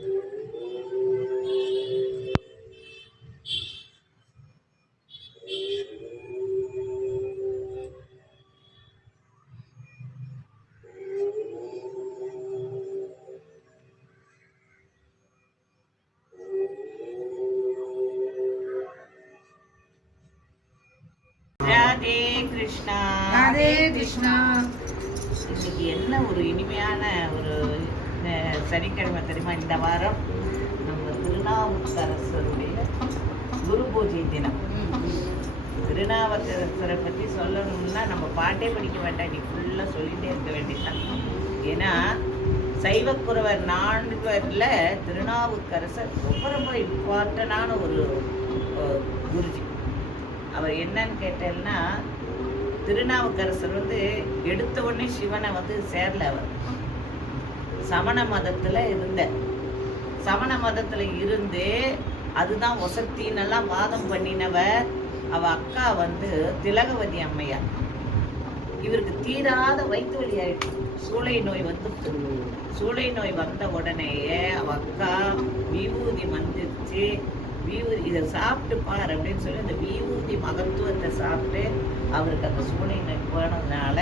ராதே கிருஷ்ணா, ராதே கிருஷ்ணா. இன்னைக்கு என்ன ஒரு இனிமையான ஒரு சனிக்கிழமை தெரியுமா? இந்த வாரம் நம்ம திருநாவுக்கரசருடைய குரு பூஜை தினம். திருநாவுக்கரசரை பற்றி சொல்லணும்னா நம்ம பாட்டே படிக்க வேண்டாம், நீ ஃபுல்லாக சொல்லிகிட்டே இருக்க வேண்டியதுதான். ஏன்னா சைவக்குறவர் 4 திருநாவுக்கரசர் ரொம்ப ரொம்ப இம்பார்ட்டண்டான ஒரு குருஜி. அவர் என்னன்னு கேட்டேன்னா, திருநாவுக்கரசர் எடுத்த உடனே சிவனை சேரல. அவர் சமண மதத்தில் சமண மதத்தில் இருந்து அதுதான் வசத்தின்னெல்லாம் வாதம் பண்ணினவர். அவ அக்கா திலகவதி அம்மையார். இவருக்கு தீராத வயிற்று வலி ஆயிடுச்சு, சூளை நோய் சூளை நோய் வந்த உடனேயே அவ அக்கா விபூதி வந்துருச்சு, இதை சாப்பிட்டு பார் அப்படின்னு சொல்லி அந்த விபூதி மகத்துவத்தை சாப்பிட்டு அவருக்கு அந்த சூளை நோய் போனதுனால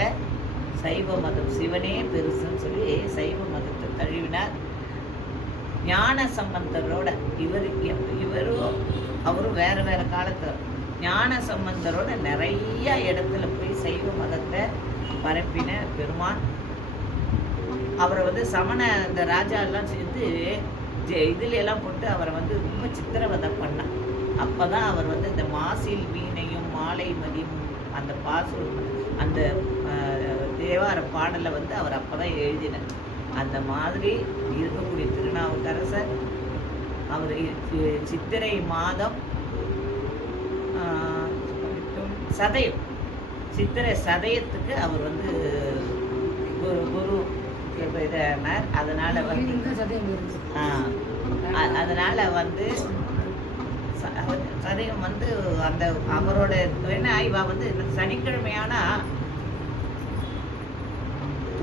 சைவ மதம் சிவனே பெருசுன்னு சொல்லி சைவ மதத்தை தழுவினார். ஞான சம்பந்தரோட இவரும் அவரும் வேற வேற காலத்துல ஞான சம்பந்தரோட நிறைய இடத்துல போய் சைவ மதத்தை பரப்பின பெருமான். அவரை சமண இந்த ராஜா எல்லாம் சேர்ந்து இதுல எல்லாம் போட்டு அவரை ரொம்ப சித்திரவதை பண்ணான். அப்பதான் அவர் இந்த மாசில் வீணையும் மாலை மதியும் அந்த அந்த தேவார பாடலை அவர் அப்பதான் எழுதினார். அந்த மாதிரி இருக்கக்கூடிய திருநாவுக்கரசர் அவர் சித்திரை மாதம் சதயம், சித்திரை சதயத்துக்கு அவர் குரு இதானார். அதனால சதயம் அந்த அவரோட என்ன இவ சனிக்கிழமையானா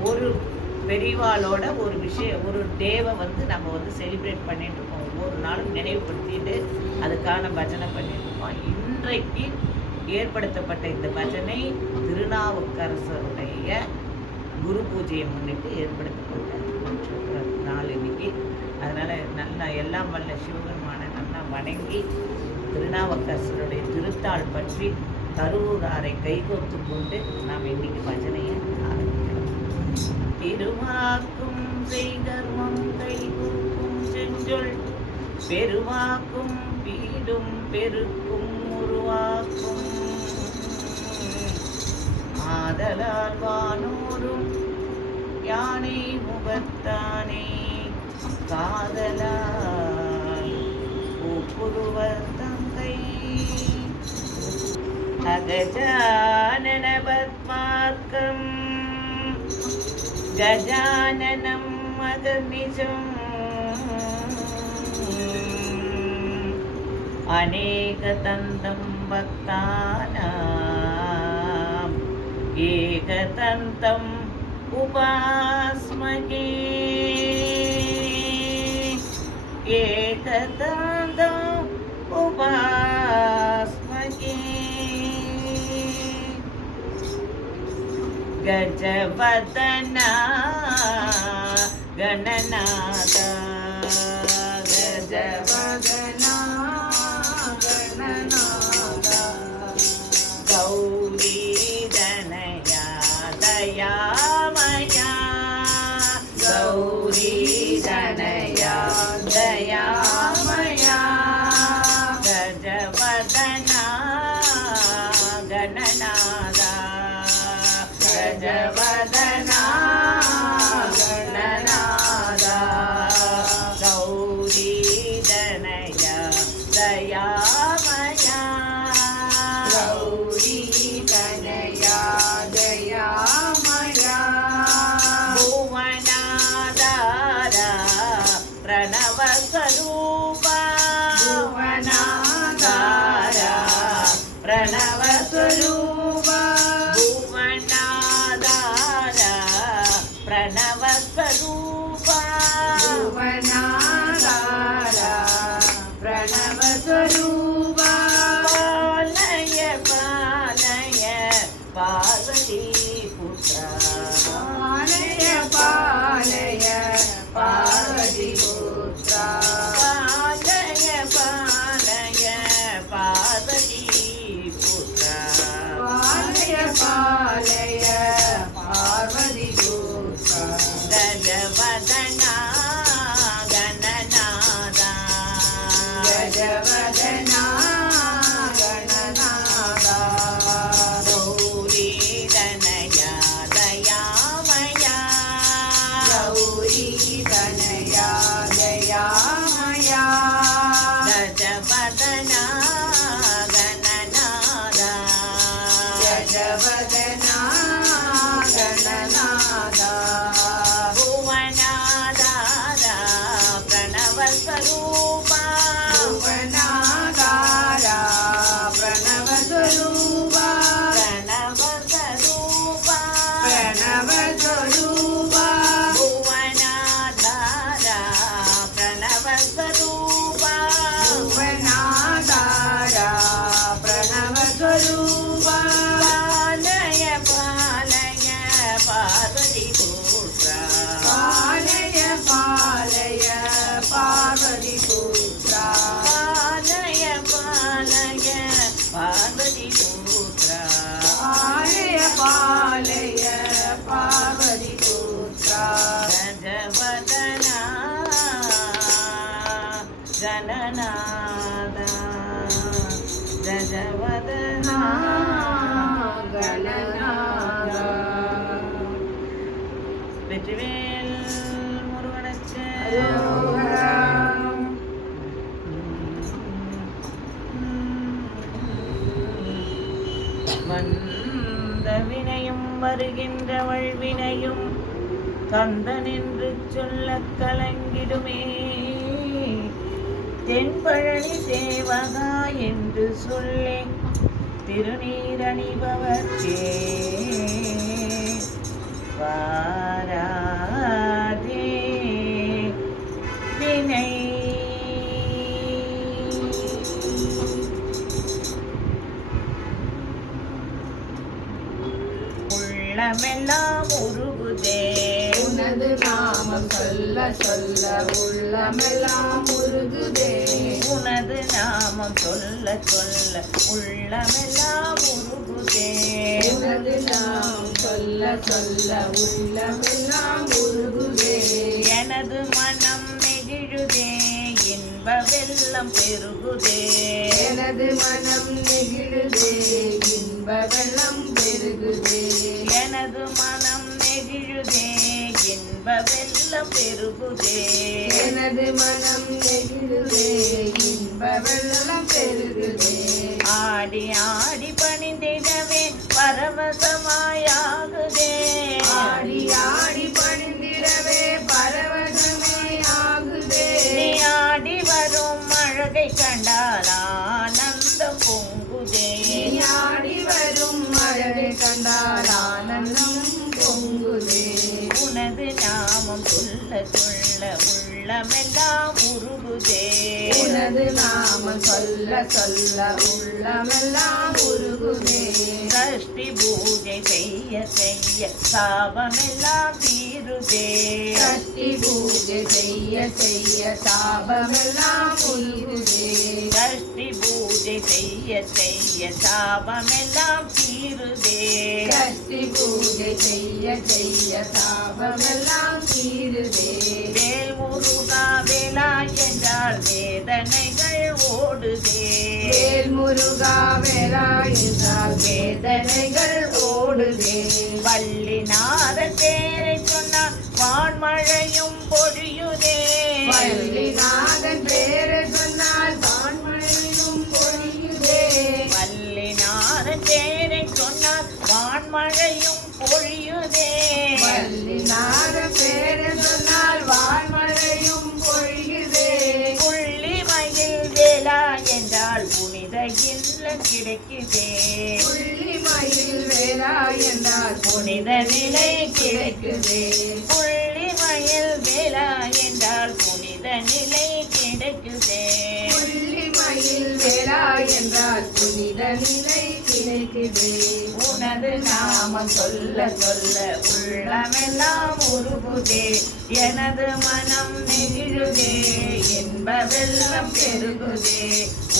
ஒரு பெரியவாளோட ஒரு விஷயம், ஒரு டேவை நம்ம செலிப்ரேட் பண்ணிட்டு இருக்கோம். ஒவ்வொரு நாளும் நினைவுபடுத்திட்டு அதுக்கான பஜனை பண்ணிட்டு இருக்கோம். இன்றைக்கு ஏற்படுத்தப்பட்ட இந்த பஜனை திருநாவுக்கரசருடைய குரு பூஜையை முன்னிட்டு ஏற்படுத்தப்பட்ட நாள் இன்னைக்கு. அதனால நல்லா எல்லாம் வல்ல சிவபெருமான நல்லா வணங்கி திருநாவுக்கரசருடைய திருத்தாள் பற்றி கருவூராரை கைகோத்து கொண்டு நாம் இன்னைக்கு பஜனையை ஆரம்பிக்கிறோம். திருவாக்கும் செய்தர்மம் கைகூக்கும் செஞ்சொல் பெருவாக்கும் வீடும் பெருக்கும் உருவாக்கும் ஆதலால் வானோரும் யானை முகத்தானே காதலால் ஒப்புருவர் தங்கை அகஜானன பத்மார்க்கம் கஜானனம் அகர்நிஜம் அநேகதந்தம் பக்தானாம் ஏகதந்தம் உபாஸ்மகே ஏகதந்தம் உபாஸ்மகே கஜவதனா கணநாத கஜவதனா கணநாத கௌரி தனயா தயாமயா கௌரி தனயா தயாமயா கஜவதனா கணநாத கஜவதனா கணநாத கௌரி தனயா தயாமயா கௌரி தனயா தயாமயா புவனாதாரா பிரணவ ஸ்வரூபா புவனாதாரா பிரணவ ஸ்வரூபா புவனாதாரா புத்ரா பாலய பாலய பார்வதி புத்ரா பாலய பாலய பார்வதி புத்ரா பாலய பாலய பார்வதி புத்ரா கஜவதனா கணநாதா கஜவதனா கணநாதா கௌரி தனயா தயாமயா கௌரி தனயா தயாமயா கஜவதனா கணநாதா கஜவதனா கணநாதா புவனாதாரா பிரணவஸ்வரூபா புவனாகாரா பிரணவஸ்வரூபா பிரணவஸ்வரூபா பிரணவஸ்வரூபா புவனாதாரா பிரணவஸ்வரூபா புவனாகாரா பிரணவஸ்வரூபா பாலய பாலய பார்வதி புத்ரா பாலய பாலய பார்வதி புத்ரா பாலய பாலய பார்வதி புத்ரா பாலய பாலய பார்வதி புத்ரா கஜவதனா கணநாதா கஜவதனா கணநாதா வெற்றிவேல் முருகனுக்கு அரோகரா. வந்த வினையும் வருகின்ற வழ்வினையும் கந்தன் என்று சொல்ல கலங்கிடுமே தென்பழனி சேவகா என்று சொல்லி திருநீரணிபவர்க்கே வாராதே வினை உள்ளமெல்லாம் உருகுதே உனது நாமம் சொல்ல சொல்ல உள்ளமெல்லாம் உருகுதே உனது நாமம் சொல்ல சொல்ல உள்ளமெல்லாம் உருகுதே உனது நாமம் சொல்ல சொல்ல உள்ளமெல்லாம் உருகுதே எனது மனம் நெகிழுதே இன்ப வெள்ளம் பெருகுதே எனது மனம் நெகிழுதே இன்ப வெள்ளம் பெருகுதே எனது மனம் நெகிழுதே இன்ப வெள்ளம் பெருகுதே எனது மனம் நெகிழுதே இன்ப வெள்ளம் பெருகுதே ஆடி ஆடி பணிந்திடவே பரவசமாயாகுதே ஆடி ஆடி பணிந்திடவே பரவசமே ஆகுதே நீ ஆடி வரும் அழகை கண்டால் ஆனந்தம் பொங்குதே நீ ஆடி வரும் அழகை கண்டால் ஆனந்தம் பொங்குதே உனது நாமம் சொல்ல சொல்ல உள்ளமெல்லாம் உருகுதே உனது நாமம் சொல்ல சொல்ல உள்ளமெல்லாம் உருகுதே சஷ்டி பூஜை செய்ய செய்ய சாபமெல்லாம் தீருதே சஷ்டி பூஜை செய்ய செய்ய சாபமெல்லாம் உருகுதே சஷ்டி பூஜை செய்ய செய்ய சாபமெல்லாம் தீருதே சஷ்டி பூஜை செய்ய செய்ய சாபமெல்லாம் தீருதே வேல் முருகா வேலா என்றால் வேதனைகள் ஓடுதே வேல் முருகா வேலா என்றால் வேதனைகள் ஓடுதே வள்ளிநாதன் பேரை சொன்னால் வான்மழையும் பொழியுதே வள்ளிநாதன் பேரை சொன்னால் வான்மழையும் பொழியுதே வள்ளிநாதன் பேரை சொன்னால் வான்மழையும் பொழியுதே வள்ளிநாதன் பேரை சொன்னால் வான்மழையும் பொழியுதே புள்ளிமயில் வேலா என்றால் புனித இல்லம் கிடைக்குதே புள்ளிமயில் வேலா என்றால் புனித நிலை கிடைக்குதே புள்ளிமயில் வேலா என்றால் புனித நிலை கிடைக்குதே புள்ளிமயில் வேலா வேளா என்றால் புனித நிலை கிடைக்குதே. உனது நாமம் சொல்ல சொல்ல உள்ளமெல்லாம் உருகுதே. எனது மனம் நெகிழுதே, இன்ப வெள்ளம் பெருகுதே.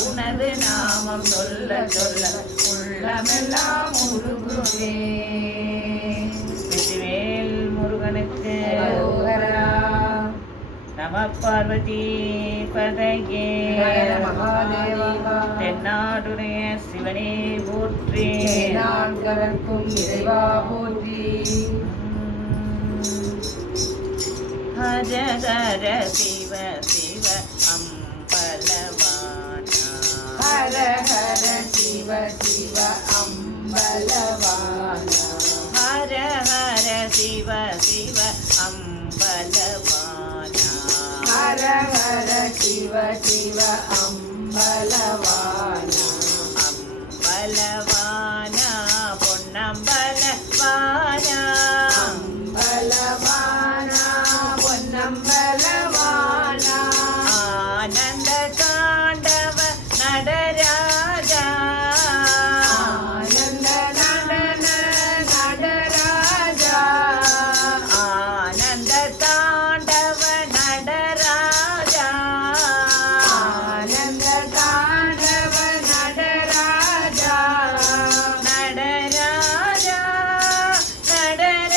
உனது நாமம் சொல்ல சொல்ல உள்ளமெல்லாம் உருகுதே. வெற்றிவேல் முருகனுக்கு அரோகரா. நம பார்வதி பதையே. மகாதேவா. தென்னாடுடைய சிவனே போற்றி. நான்கரக்கும் இறைவா போற்றி. ஹர ஹர சிவ சிவ அம்பலவானா. ஹர ஹர சிவ சிவ அம்பலவானா. ஹர ஹர சிவ சிவ அம்பலவானா. ஹர ஹர சிவ சிவ அம்பலவானா. அம்பலவானா பொன்னம்பலவானா. அம்பலவானா பொன்னம்பலவானா. ஆனந்த தாண்டவ நடராஜா. ஆனந்த நடன நடராஜா. ஆனந்த தாண்டவ நடராஜா. ஆனந்த தாண்டவ நடராஜா. நடராஜா நடராஜா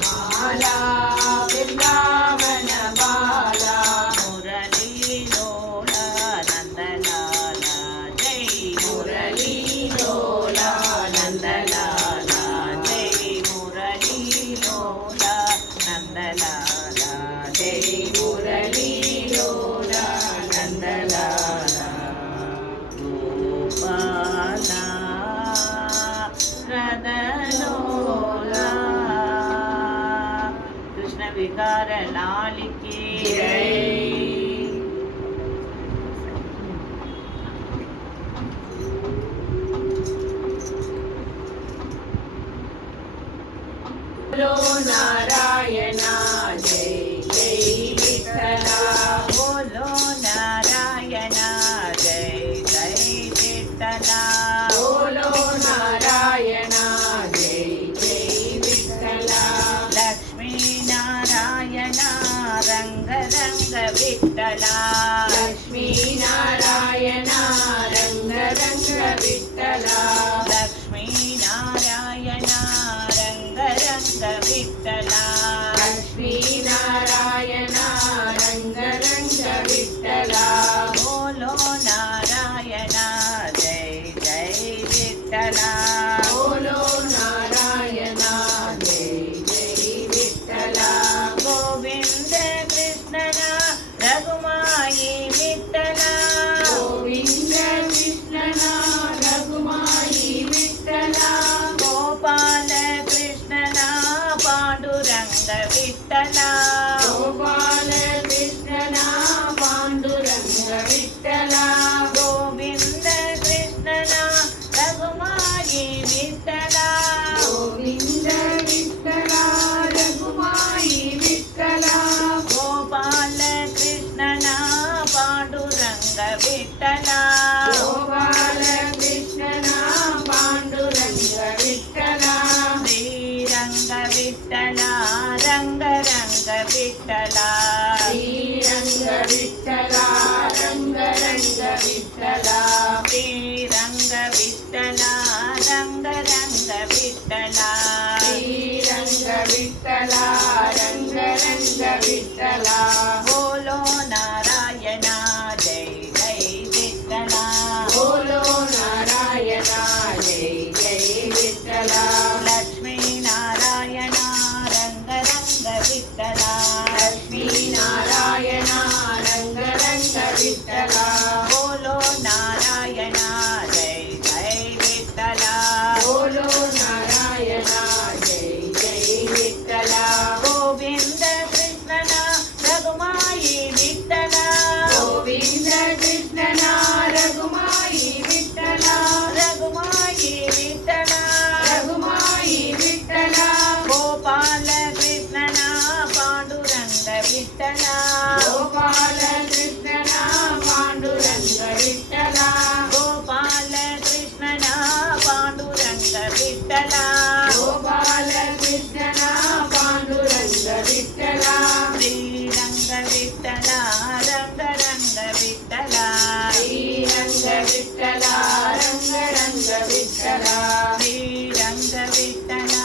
மாலா பிருந்தாவன பாலா முரளி லோலா நந்தலாலா ஜெய் முரளி லோலா நந்தலாலா ஜெய் முரளி லோலா நந்தலாலா ஜெய் முரளி லோலா நந்தலாலா கோபாலா ரதலோலா கிருஷ்ண விகார லாலிகே ஜெய். बोलो नारायणा जय जय विठ्ठला बोलो नारायणा जय जय विठ्ठला बोलो नारायणा जय जय विठ्ठला लक्ष्मी नारायणा रंग रंग विठ्ठला लक्ष्मी नारायणा रंग रंग विठ्ठला लक्ष्मी नारायणा रंग रंग विठ्ठला लक्ष्मी नारायणा रंग रंग विठ्ठला बोलो नारायणा जय जय विठ्ठला बोलो नारायणा जय जय विठ्ठला गोविंद कृष्णना रघुमाई विठ्ठला गोविंद कृष्णना रघुमाई विठ्ठला गोपाल कृष्णना पांडुरंग विठ्ठला गोपाल कृष्णना पांडुरंग विठ्ठला गोविंद कृष्णना रघुमाई विठ्ठला गोविंद विठ्ठला रघुमाई विठ्ठला गोपाल कृष्णना पांडुरंग विठ्ठला गोपाल कृष्णना पांडुरंग विठ्ठला श्रीरंग विठ्ठला रंग रंग विठ्ठला श्रीरंग विठ्ठला रंग रंग विठ्ठला श्रीरंग विठ्ठला रंग रंग विठ्ठला श्रीरंग विठ्ठला रंग रंग विठ्ठला बोलो नारायणा जय जय विठ्ठला बोलो नारायणा जय जय विठ्ठला लक्ष्मी नारायणा रंग रंग विठ्ठला लक्ष्मी नारायणा रंग रंग विठ्ठला बोलो नारायणा जय जय विठ्ठला बोलो नारायणा जय जय विठ्ठला गोविंद कृष्णना रघुमाई विठ्ठला गोविंद कृष्णना रघुमाई विठ्ठला रघुमाई विठ्ठला रघुमाई विठ्ठला गोपाल कृष्णना पांडुरंग विठ्ठला गोपाल कृष्णना पांडुरंग विठ्ठला गोपाल कृष्णना पांडुरंग विठ्ठला गोपाल कृष्णना पांडुरंग विठ्ठला श्रीरंग विठ्ठला रंग रंग विठ्ठला श्रीरंग विठ्ठला रंग रंग विठ्ठला श्रीरंग विठ्ठला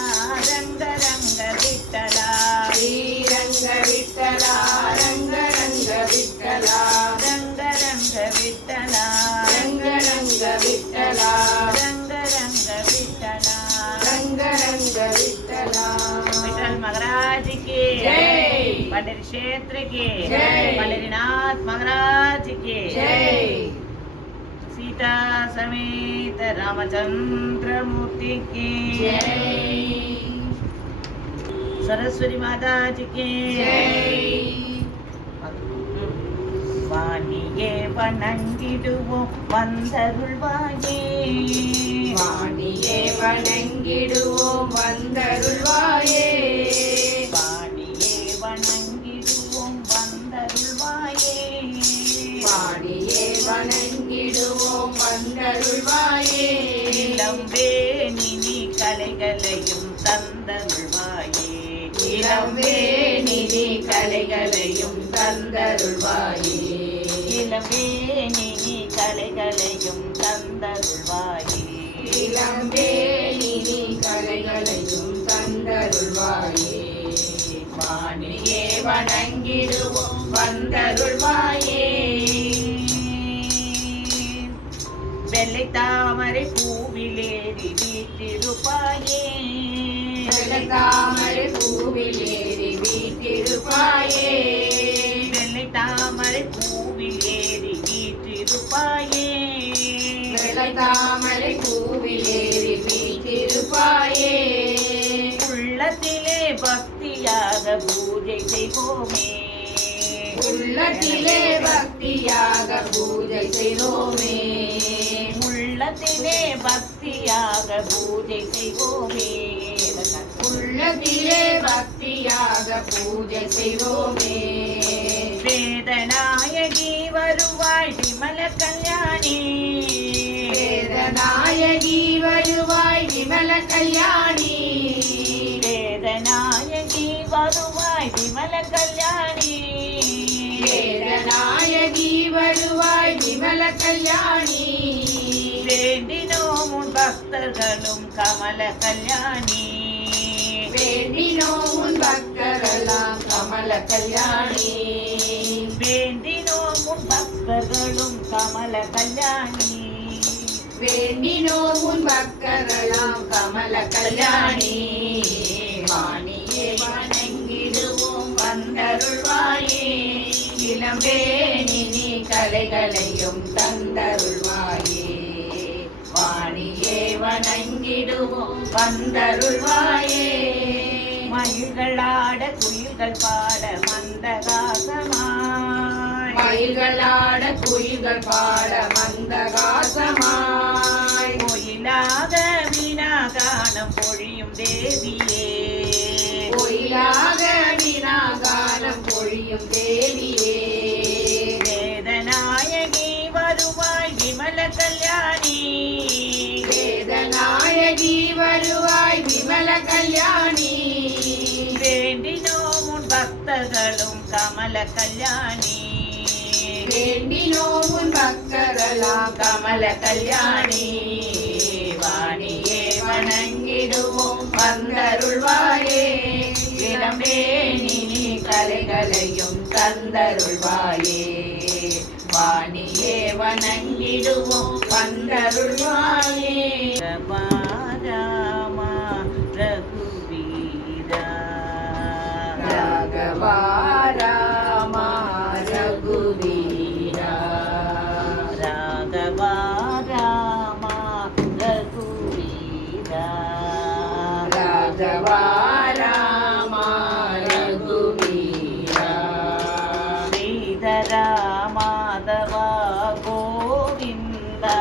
रंग रंग विठ्ठला श्रीरंग विठ्ठला रंग रंग विठ्ठला रंग रंग विठ्ठला रंग रंग विठ्ठला रंग रंग विठ्ठला रंग रंग विठ्ठला विठ्ठल महाराज की जय. पंडित क्षेत्र की जय. पंडरीनाथ महाराज की जय सीता समेत रामचंद्र मूर्ति की जय सरस्वती माता जी की வாணியே வணங்கிடுவோம் வந்தருள்வாயே வாணியே வணங்கிடுவோம் வந்தருள்வாயே வாணியே வணங்கிடுவோம் வந்தருள்வாயே வாணியே வணங்கிடுவோம் வந்தருள்வாயே இளம் வேணினி கலைகளையும் தந்தருள்வாயே இளம் வேணினி கலைகளையும் தந்தருள்வாயே இளம் வேணினி கலைகளையும் தந்தருள்வாயே இளம் வேணினி கலைகளையும் தந்தருள்வாயே வாணியே வணங்கிடுவோம் வந்தருள்வாயே. வெள்ளை தாமரை பூவிலேறி வீற்றிருப்பாயே, வெள்ளை தாமரை பூவிலேறி வீற்றிருப்பாயே, வெள்ளை தாமரை பூவிலேறி வீற்றிருப்பாயே, வெள்ளை தாமரை பூவிலேறி வீற்றிருப்பாயே. உள்ளத்திலே பக்தியாக பூஜை செய்வோமே, உள்ளத்திலே பக்தியாக பூஜை செய்வோமே, உள்ளத்திலே பக்தியாக பூஜை செய்வோமே, உள்ளத்திலே பக்தியாக பூஜை செய்வோமே. வேதநாயகி வருவாய் விமல கல்யாணி, வேதநாயகி வருவாய் விமல கல்யாணி, வேதநாயகி வருவாய் விமல கல்யாணி, வேதநாயகி வருவாய் விமல கல்யாணி. வேண்டினோம் உன் பக்தர்களும் கமல கல்யாணி, வேண்டினோம் உன் பக்தரெல்லாம் கமல கல்யாணி, வேண்டினோம் உன் பக்தர்களும் கமல கல்யாணி, வேண்டினோம் உன் பக்தரெல்லாம் கமல கல்யாணி. வாணியே வணங்கிடுவோம் வந்தருள்வாயே, இளம்பேணி நீ கலைகளையும் தந்தருள்வாயே. வாணியே வணங்கிடுவோம் வந்தருள்வாயே. மயில்களாட குயில்கள் பாட மந்தகாசமாய், மயில்களாட குயில்கள் பாட மந்தகாசமாய், கோயிலாக வீணாகானம் பொழியும் தேவியே, கோயிலாக வினாகாலம் பொழியும் தேவியே. வேதநாயகி வருவாய் விமல கல்யாணி, வேதநாயகி வருவாய் விமல கல்யாணி, வேண்டினோம் உன் பக்தர்களும் கமல கல்யாணி, வேண்டினோம் உன் பக்தரெல்லாம் கமல கல்யாணி. வாணியே வணங்கிடுவோம் வந்தருள்வாயே, இளம்பேணி நீ கலைகளையும் தந்தருள்வாயே. வாணியே வணங்கிடுவோம் வந்தருள்வாயே. ராமா ரகுவீரா, ராகவா ராமா ரகுவீரா, ராகவா ராமா ரகுவீரா, ராகவா ராமா ரகுவீரா, ஸ்ரீதரா மாதவா கோவிந்தா,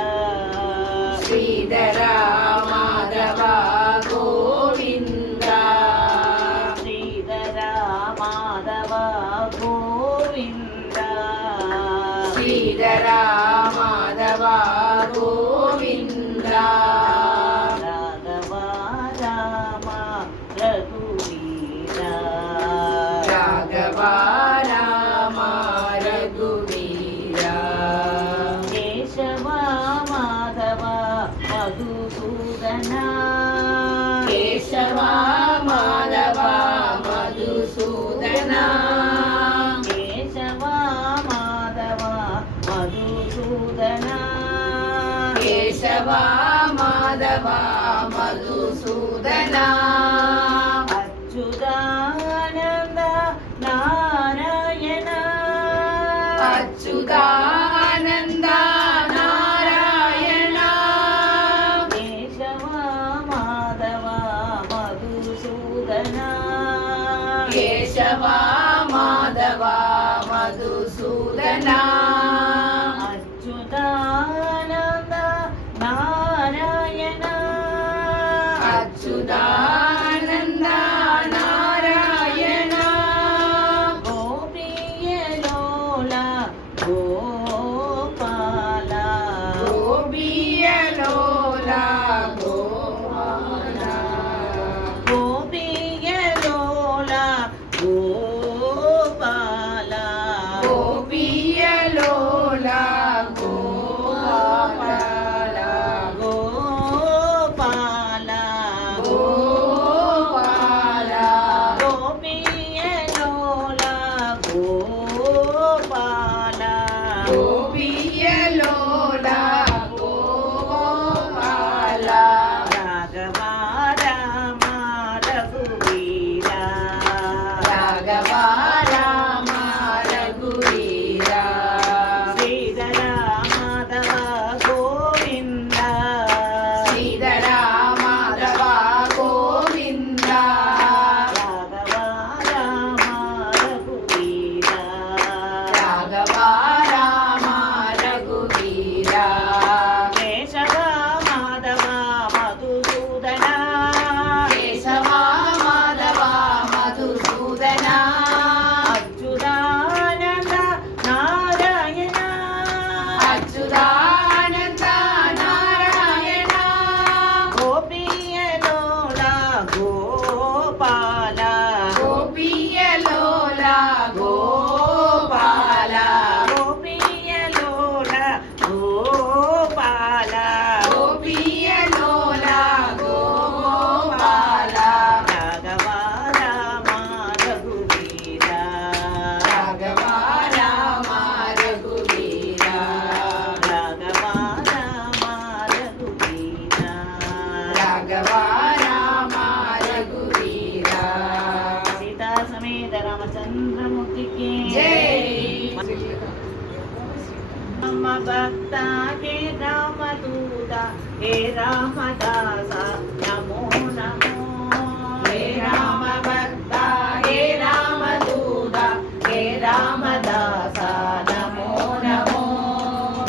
ஸ்ரீதரா மாதவா கோவிந்தா, ஸ்ரீதரா மாதவா கோவிந்தா, ஸ்ரீதரா மாதவா கோவிந்தா, ராகவா ராமா ரகுவீரா, ராகவா ராமா ரகுவீரா, கேசவா மாதவா மதுசூதனா, கேசவா மாதவா மதுசூதனா, கேசவா மாதவா மதுசூதனா, கேசவா மாதவா மதுசூதனா, அச்சுதானந்த நாராயண, அச்சுதானந்தா நாராயணா, கேசவா மாதவா மதுசூதனா, கேசவா மாதவா மதுசூதனா, அச்சுதானந்த நாராயண, அச்சுதானந்தா நாராயணா, கோபியலோலா கோபாலா, கோபியலோலா கோபாலா, கோபியலோலா கோபாலா, கோபியலோலா சந்திரமுகிக்கு राम भक्ता हे रामदूता हे रामदासा नमो नमो हे राम भक्ता हे रामदूता हे रामदासा नमो नमो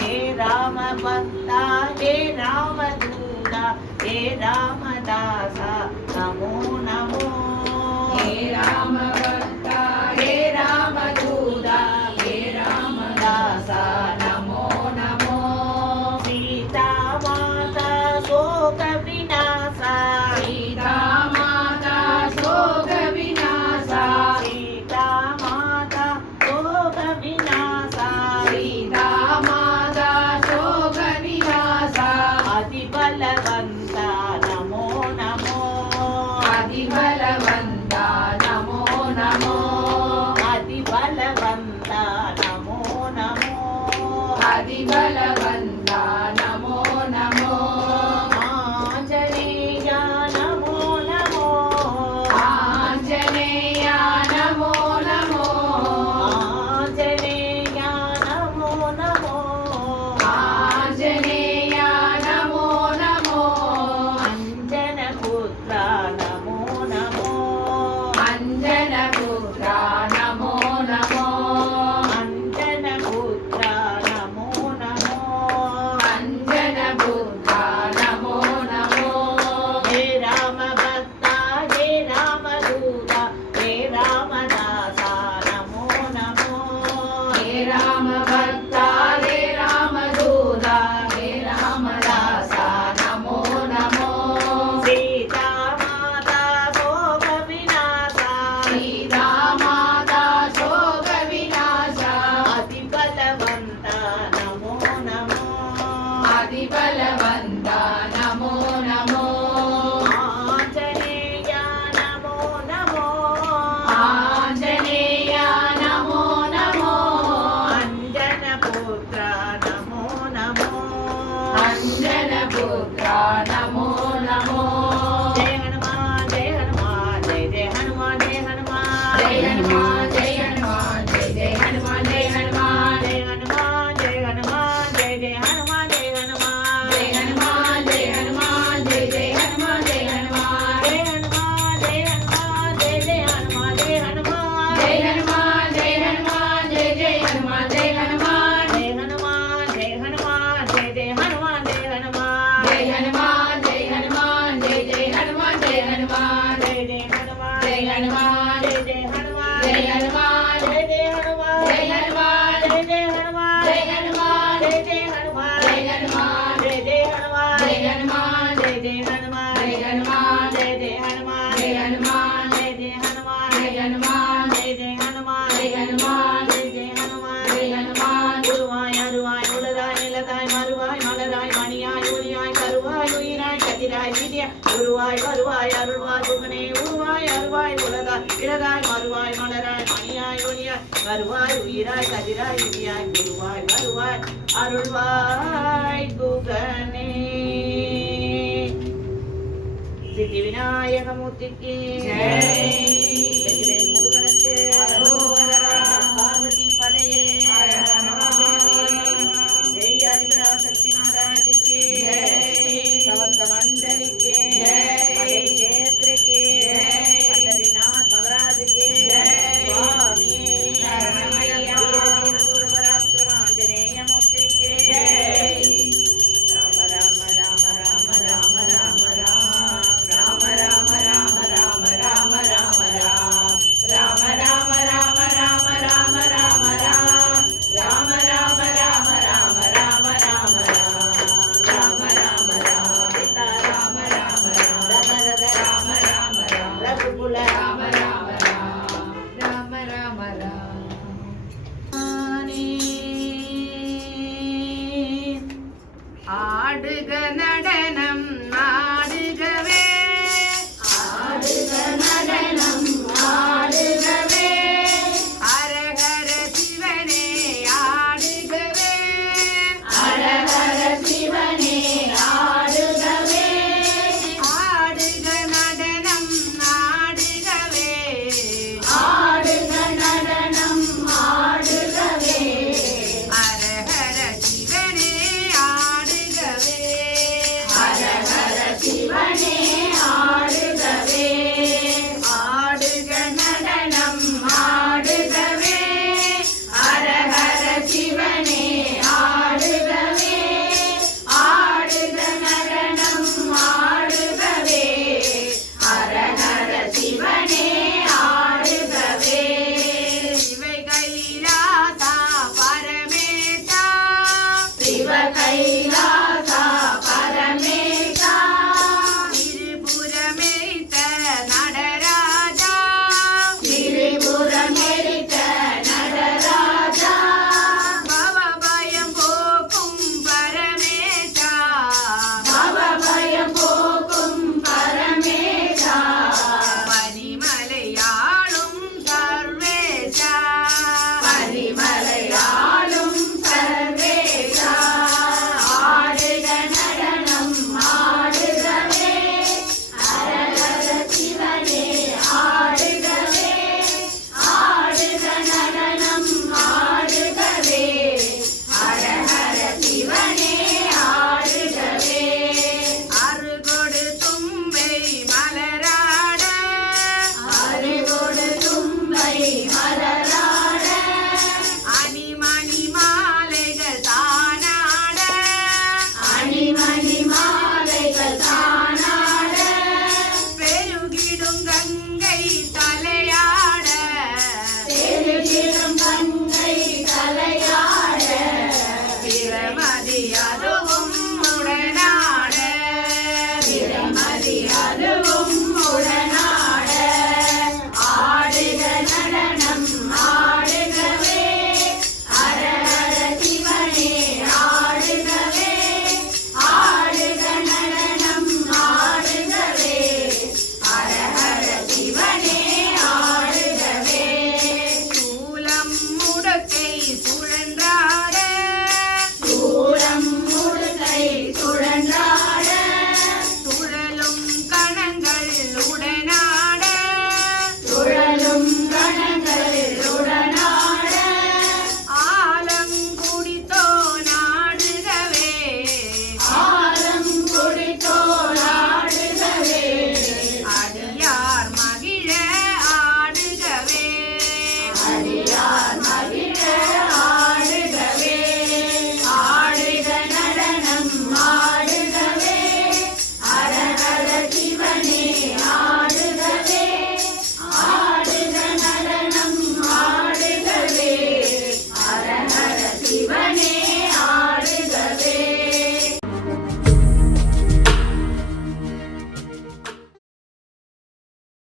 हे राम भक्ता हे रामदूता हे रामदासा नमो नमो हे राम भक्ता हे रामदूता हे रामदासा बलवंता नमो नमो आंजनेया नमो नमो आंजनेया नमो नमो आंजनेया नमो नमो आंजनेया नमो नमो अंजनपुत्रा नमो नमो अंजनपुत्रा नमो नमो बलवंता नमो नमो आंजनेया नमो नमो आंजनेया नमो नमो अंजनपुत्रा नमो नमो अंजनपुत्रा नमो नमो जय हनुमान जय हनुमान जय जय हनुमान जय हनुमान जय हनुमान जय हनुमान जय जय हनुमान जय हनुमान जय हनुमान जय हनुमान जय जय हनुमान குருவாய் வருவாய் அருள்வாய் குகனே உருவாய் அருவாய் உலகாய் இலகாய் மறுவாய் மலராய் மணியாய் ஒளியாய் வருவாய் உயிராய் கதிராய் விதியாய் குருவாய் வருவாய் அருள்வாய் குகனே. சித்தி விநாயகமூர்த்திக்கு ஜெய்.